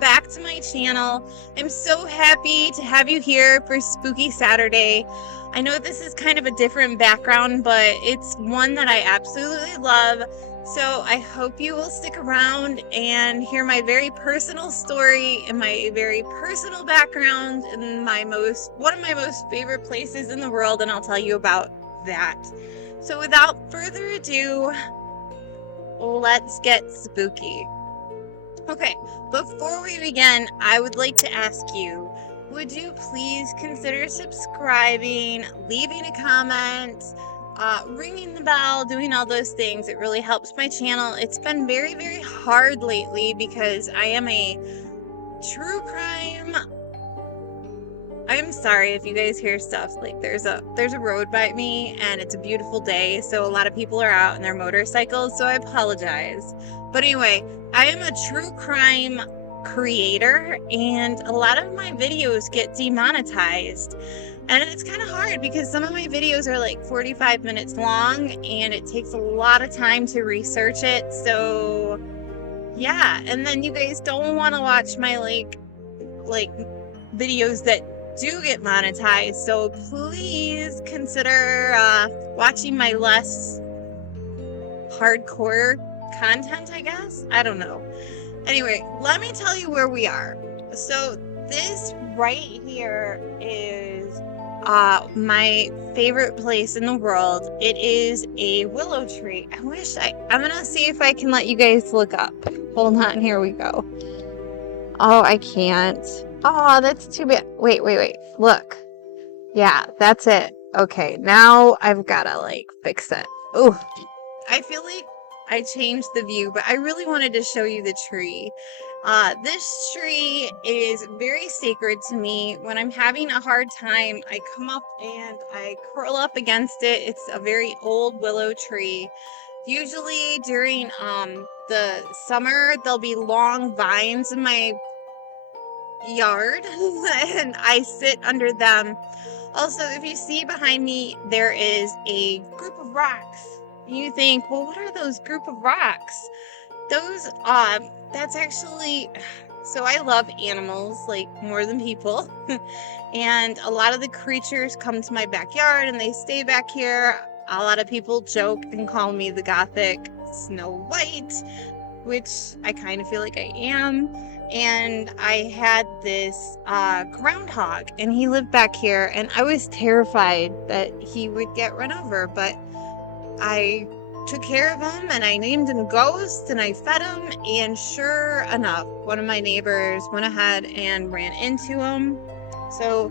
back to my channel. I'm so happy to have you here for Spooky Saturday. I know this is kind of a different background, but it's one that I absolutely love. So I hope you will stick around and hear my very personal story and my very personal background in one of my most favorite places in the world, and I'll tell you about that. So without further ado, let's get spooky. Okay, before we begin, I would like to ask you, would you please consider subscribing, leaving a comment, ringing the bell, doing all those things? It really helps my channel. It's been very, very hard lately because I am a true crime. I'm sorry if you guys hear stuff like there's a road by me and it's a beautiful day, so a lot of people are out on their motorcycles, so I apologize. But anyway, I am a true crime creator and a lot of my videos get demonetized. And it's kind of hard because some of my videos are like 45 minutes long and it takes a lot of time to research it. So yeah, and then you guys don't want to watch my like videos that do get monetized, so please consider watching my less hardcore content, I guess. I don't know. Anyway, let me tell you where we are. So this right here is my favorite place in the world. It is a willow tree. I'm gonna see if I can let you guys look up. Hold on, here we go. Oh, I can't. Oh, that's too bad. Wait. Look. Yeah, that's it. Okay, now I've gotta, fix it. Oh, I feel like I changed the view, but I really wanted to show you the tree. This tree is very sacred to me. When I'm having a hard time, I come up and I curl up against it. It's a very old willow tree. Usually during, the summer, there'll be long vines in my yard and I sit under them. Also, if you see behind me, there is a group of rocks. You think, well, what are those group of rocks? Those, that's actually, so I love animals, like, more than people. And a lot of the creatures come to my backyard and they stay back here. A lot of people joke and call me the Gothic Snow White, which I kind of feel like I am. And I had this groundhog, and he lived back here, and I was terrified that he would get run over, but I took care of him, and I named him Ghost, and I fed him, and sure enough, one of my neighbors went ahead and ran into him. So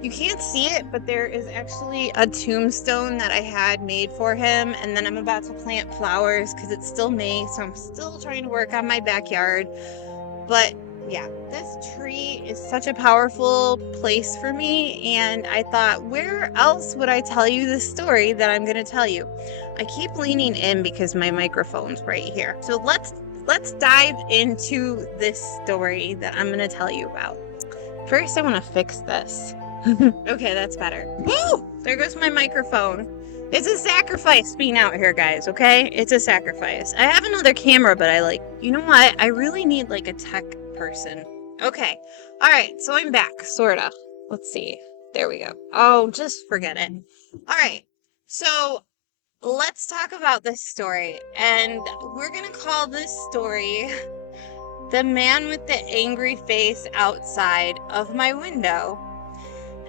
you can't see it, but there is actually a tombstone that I had made for him, and then I'm about to plant flowers because it's still May, so I'm still trying to work on my backyard. But yeah, this tree is such a powerful place for me, and I thought, where else would I tell you the story that I'm going to tell you? I keep leaning in because my microphone's right here. So let's dive into this story that I'm going to tell you about. First, I want to fix this. Okay, that's better. Woo! There goes my microphone. It's a sacrifice being out here, guys, okay? It's a sacrifice. I have another camera, but you know what? I really need, a tech person. Okay. All right, so I'm back, sorta. Let's see. There we go. Oh, just forget it. All right, so let's talk about this story, and we're gonna call this story The Man with the Angry Face Outside of My Window.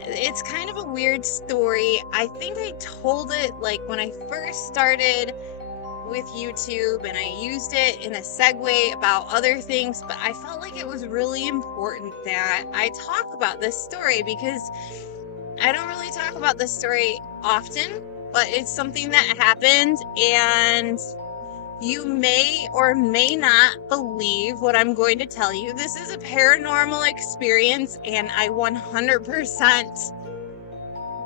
It's kind of a weird story. I think I told it when I first started with YouTube, and I used it in a segue about other things, but I felt like it was really important that I talk about this story because I don't really talk about this story often, but it's something that happened, and you may or may not believe what I'm going to tell you. This is a paranormal experience, and I 100%,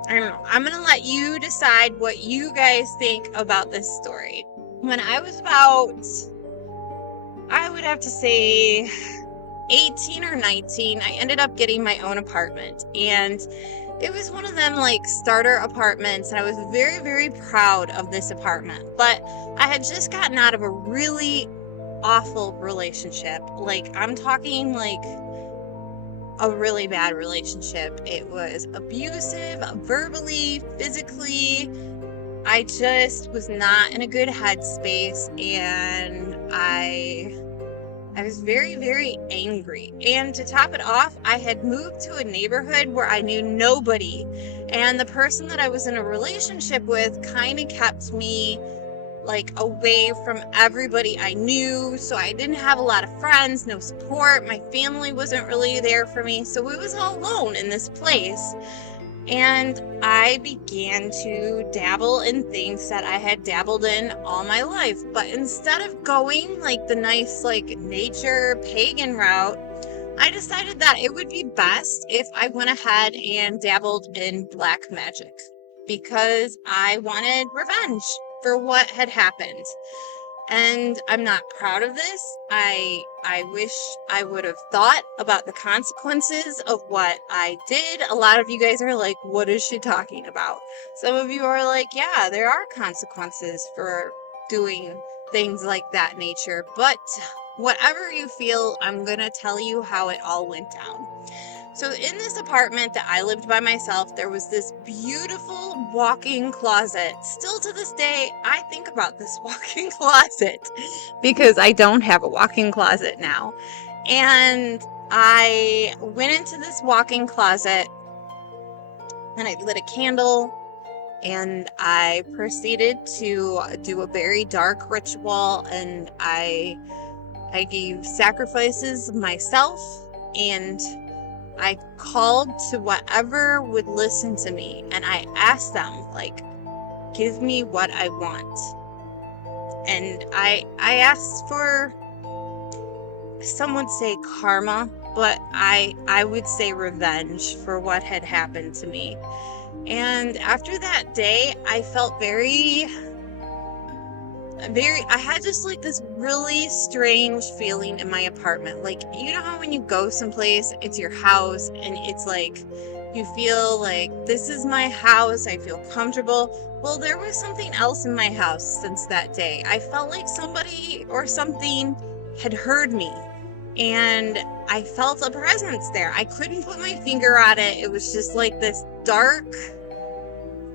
I don't know, I'm going to let you decide what you guys think about this story. When I was about, I would have to say 18 or 19, I ended up getting my own apartment, and it was one of them starter apartments, and I was very, very proud of this apartment. But I had just gotten out of a really awful relationship. Like, I'm talking like a really bad relationship. It was abusive, verbally, physically. I just was not in a good headspace, and I was very, very angry. And to top it off, I had moved to a neighborhood where I knew nobody. And the person that I was in a relationship with kind of kept me like away from everybody I knew. So I didn't have a lot of friends, no support. My family wasn't really there for me. So we was all alone in this place. And I began to dabble in things that I had dabbled in all my life. But instead of going like the nice, like nature pagan route, I decided that it would be best if I went ahead and dabbled in black magic because I wanted revenge for what had happened. And I'm not proud of this. I wish I would have thought about the consequences of what I did. A lot of you guys are like, what is she talking about? Some of you are like, yeah, there are consequences for doing things like that nature. But whatever you feel, I'm going to tell you how it all went down. So in this apartment that I lived by myself, there was this beautiful walk-in closet. Still to this day, I think about this walk-in closet because I don't have a walk-in closet now. And I went into this walk-in closet and I lit a candle and I proceeded to do a very dark ritual, and I gave sacrifices myself, and I called to whatever would listen to me, and I asked them, like, give me what I want. And I asked for, some would say karma, but I would say revenge for what had happened to me. And after that day, I felt I had just like this really strange feeling in my apartment. Like, you know how when you go someplace, it's your house, and it's like you feel like this is my house, I feel comfortable. Well, there was something else in my house since that day. I felt like somebody or something had heard me, and I felt a presence there. I couldn't put my finger on it. It was just like this dark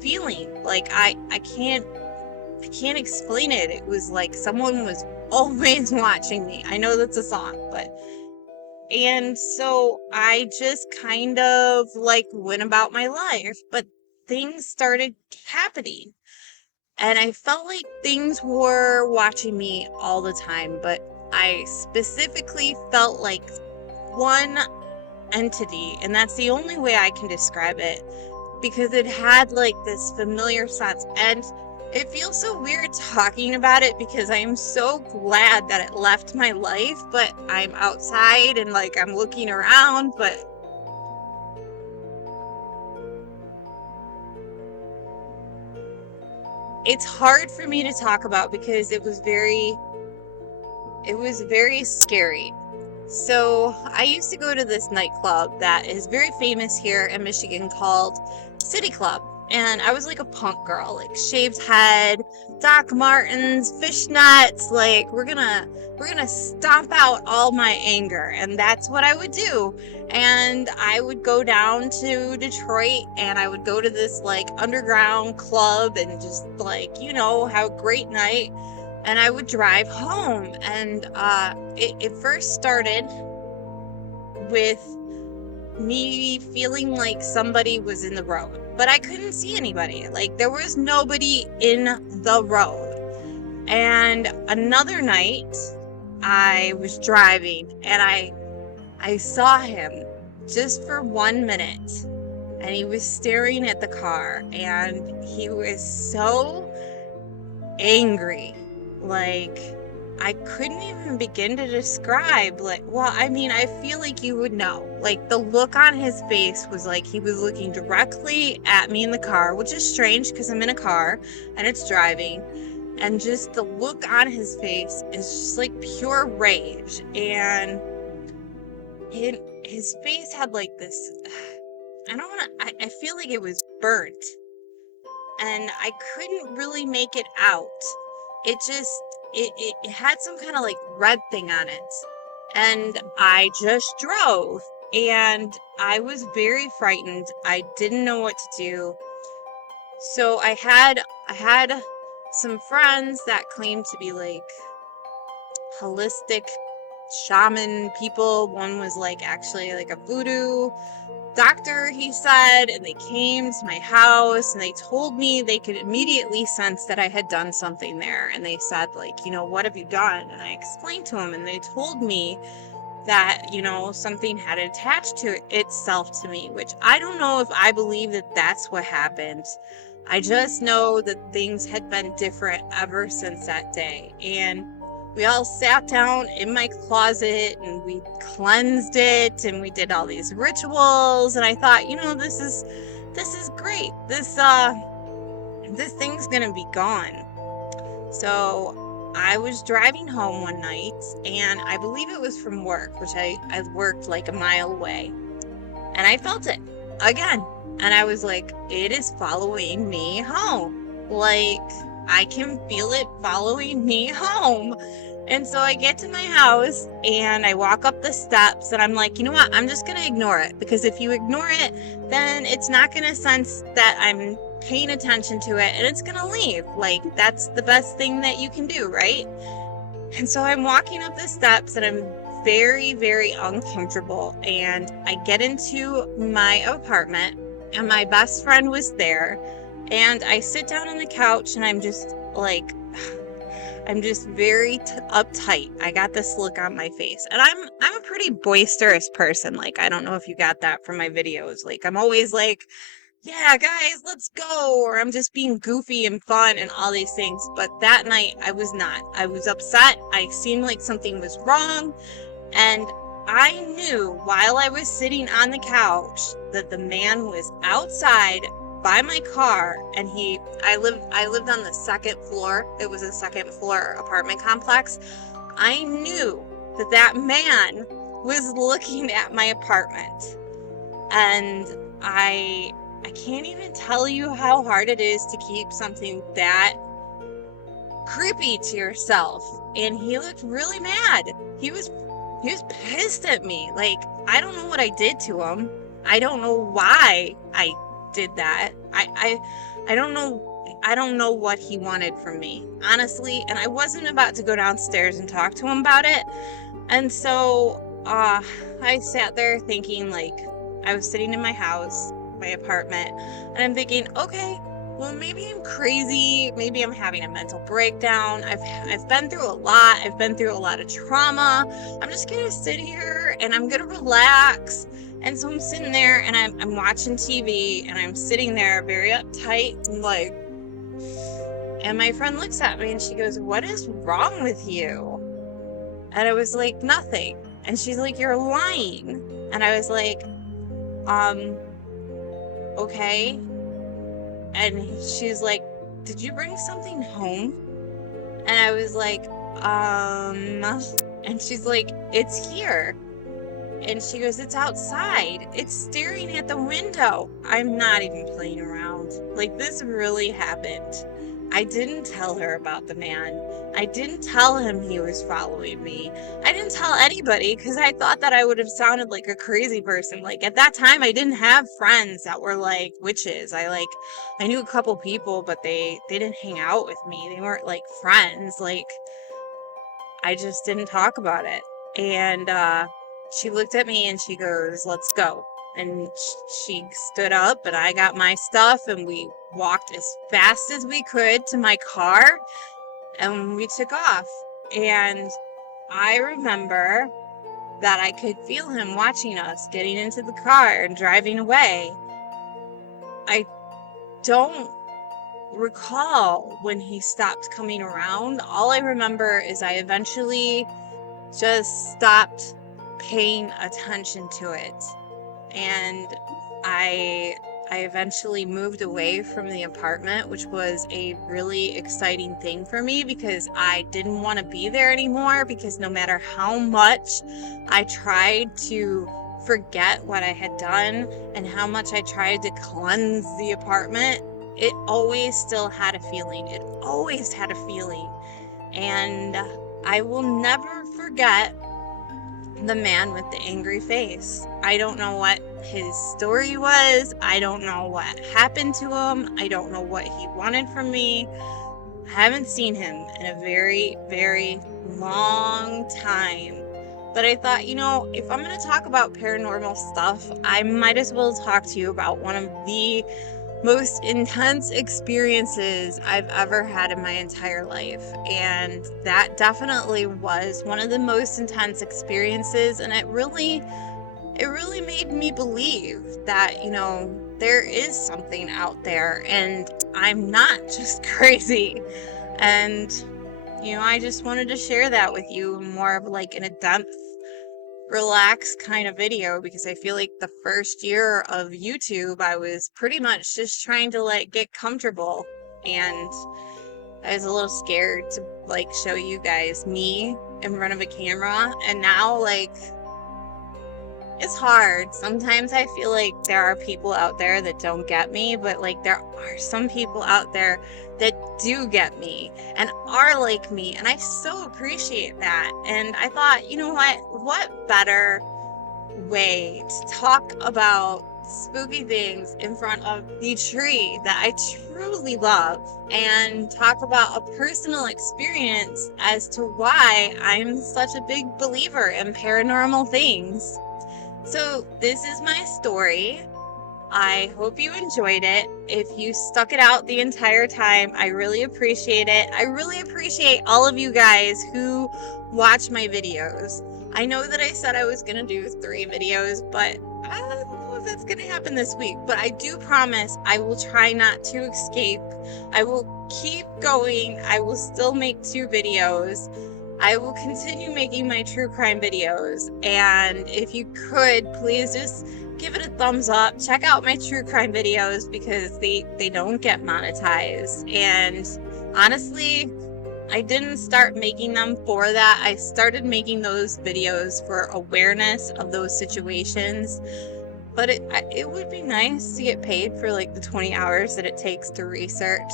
feeling. Like I can't explain it. It was like someone was always watching me. I know that's a song, but. And so I just kind of like went about my life, but things started happening. And I felt like things were watching me all the time, but I specifically felt like one entity, and that's the only way I can describe it, because it had like this familiar sense. And it feels so weird talking about it because I am so glad that it left my life, but I'm outside and like I'm looking around, but it's hard for me to talk about because it was very scary. So I used to go to this nightclub that is very famous here in Michigan called City Club. And I was like a punk girl, like shaved head, Doc Martens, fishnets, like we're gonna stomp out all my anger. And that's what I would do. And I would go down to Detroit and I would go to this like underground club and just like, have a great night. And I would drive home, and it first started with me feeling like somebody was in the road, but I couldn't see anybody. Like, there was nobody in the road. And another night, I was driving, and I saw him just for 1 minute, and he was staring at the car, and he was so angry. Like, I couldn't even begin to describe, like, well, I mean, I feel like you would know. Like, the look on his face was like he was looking directly at me in the car, which is strange because I'm in a car and it's driving. And just the look on his face is just like pure rage. And his face had like this, I feel like it was burnt. And I couldn't really make it out. It just, it had some kind of like red thing on it. And I just drove, and I was very frightened. I didn't know what to do. So I had some friends that claimed to be like holistic shaman people. One was like actually like a voodoo doctor, he said, and they came to my house and they told me they could immediately sense that I had done something there. And they said, like, what have you done? And I explained to them, and they told me that, something had attached to itself to me, which I don't know if I believe that that's what happened. I just know that things had been different ever since that day. And we all sat down in my closet and we cleansed it and we did all these rituals. And I thought, this is great. This thing's gonna be gone. So I was driving home one night, and I believe it was from work, which I worked like a mile away, and I felt it again. And I was like, it is following me home. Like, I can feel it following me home. And so I get to my house and I walk up the steps and I'm like, you know what? I'm just going to ignore it, because if you ignore it, then it's not going to sense that I'm paying attention to it and it's going to leave. Like, that's the best thing that you can do, right? And so I'm walking up the steps and I'm very, very uncomfortable. And I get into my apartment and my best friend was there. And I sit down on the couch and I'm just like, I'm just very uptight. I got this look on my face. And I'm a pretty boisterous person. Like, I don't know if you got that from my videos. Like, I'm always like, yeah, guys, let's go. Or I'm just being goofy and fun and all these things. But that night, I was not. I was upset. I seemed like something was wrong. And I knew while I was sitting on the couch that the man was outside by my car. And I lived on the second floor. It was a second floor apartment complex. I knew that man was looking at my apartment. And I can't even tell you how hard it is to keep something that creepy to yourself. And he looked really mad. He was pissed at me. Like, I don't know what I did to him. I don't know why I did that. I don't know what he wanted from me, honestly. And I wasn't about to go downstairs and talk to him about it. And so I sat there thinking, like, I was sitting in my house, my apartment, and I'm thinking, okay, well, maybe I'm crazy. Maybe I'm having a mental breakdown. I've been through a lot. I've been through a lot of trauma. I'm just going to sit here and I'm going to relax. And so I'm sitting there and I'm watching TV and I'm sitting there very uptight and like, and my friend looks at me and she goes, "What is wrong with you?" And I was like, "Nothing." And she's like, "You're lying." And I was like, okay. And she's like, "Did you bring something home?" And I was like, and she's like, "It's here." And she goes, "It's outside. It's staring at the window." I'm not even playing around. Like, this really happened. I didn't tell her about the man. I didn't tell him he was following me. I didn't tell anybody because I thought that I would have sounded like a crazy person. Like, at that time, I didn't have friends that were like witches. I knew a couple people, but they didn't hang out with me. They weren't like friends. Like, I just didn't talk about it. And she looked at me and she goes, "Let's go." And she stood up and I got my stuff and we walked as fast as we could to my car and we took off. And I remember that I could feel him watching us getting into the car and driving away. I don't recall when he stopped coming around. All I remember is I eventually just stopped paying attention to it. And I eventually moved away from the apartment, which was a really exciting thing for me because I didn't want to be there anymore, because no matter how much I tried to forget what I had done and how much I tried to cleanse the apartment, it always still had a feeling. It always had a feeling. And I will never forget the man with the angry face. I don't know what his story was. I don't know what happened to him. I don't know what he wanted from me. I haven't seen him in a very, very long time. But I thought, if I'm going to talk about paranormal stuff, I might as well talk to you about one of the most intense experiences I've ever had in my entire life. And that definitely was one of the most intense experiences. And it really made me believe that, there is something out there and I'm not just crazy. And, I just wanted to share that with you more of like in a depth, relaxed kind of video, because I feel like the first year of YouTube, I was pretty much just trying to like get comfortable, and I was a little scared to like show you guys me in front of a camera. And now like it's hard. Sometimes I feel like there are people out there that don't get me, but like there are some people out there that do get me and are like me. And I so appreciate that. And I thought, you know what better way to talk about spooky things in front of the tree that I truly love, and talk about a personal experience as to why I'm such a big believer in paranormal things. So this is my story. I hope you enjoyed it. If you stuck it out the entire time, I really appreciate it. I really appreciate all of you guys who watch my videos. I know that I said I was going to do 3 videos, but I don't know if that's going to happen this week. But I do promise I will try not to escape. I will keep going. I will still make 2 videos. I will continue making my true crime videos. And if you could, please just give it a thumbs up. Check out my true crime videos because they don't get monetized. And honestly, I didn't start making them for that. I started making those videos for awareness of those situations. But it would be nice to get paid for like the 20 hours that it takes to research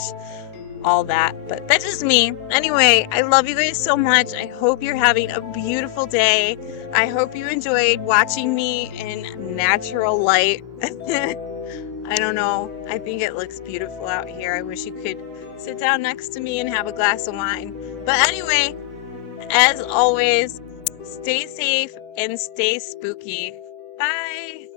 all that. But that's just me. Anyway, I love you guys so much. I hope you're having a beautiful day. I hope you enjoyed watching me in natural light. I don't know. I think it looks beautiful out here. I wish you could sit down next to me and have a glass of wine. But anyway, as always, stay safe and stay spooky. Bye.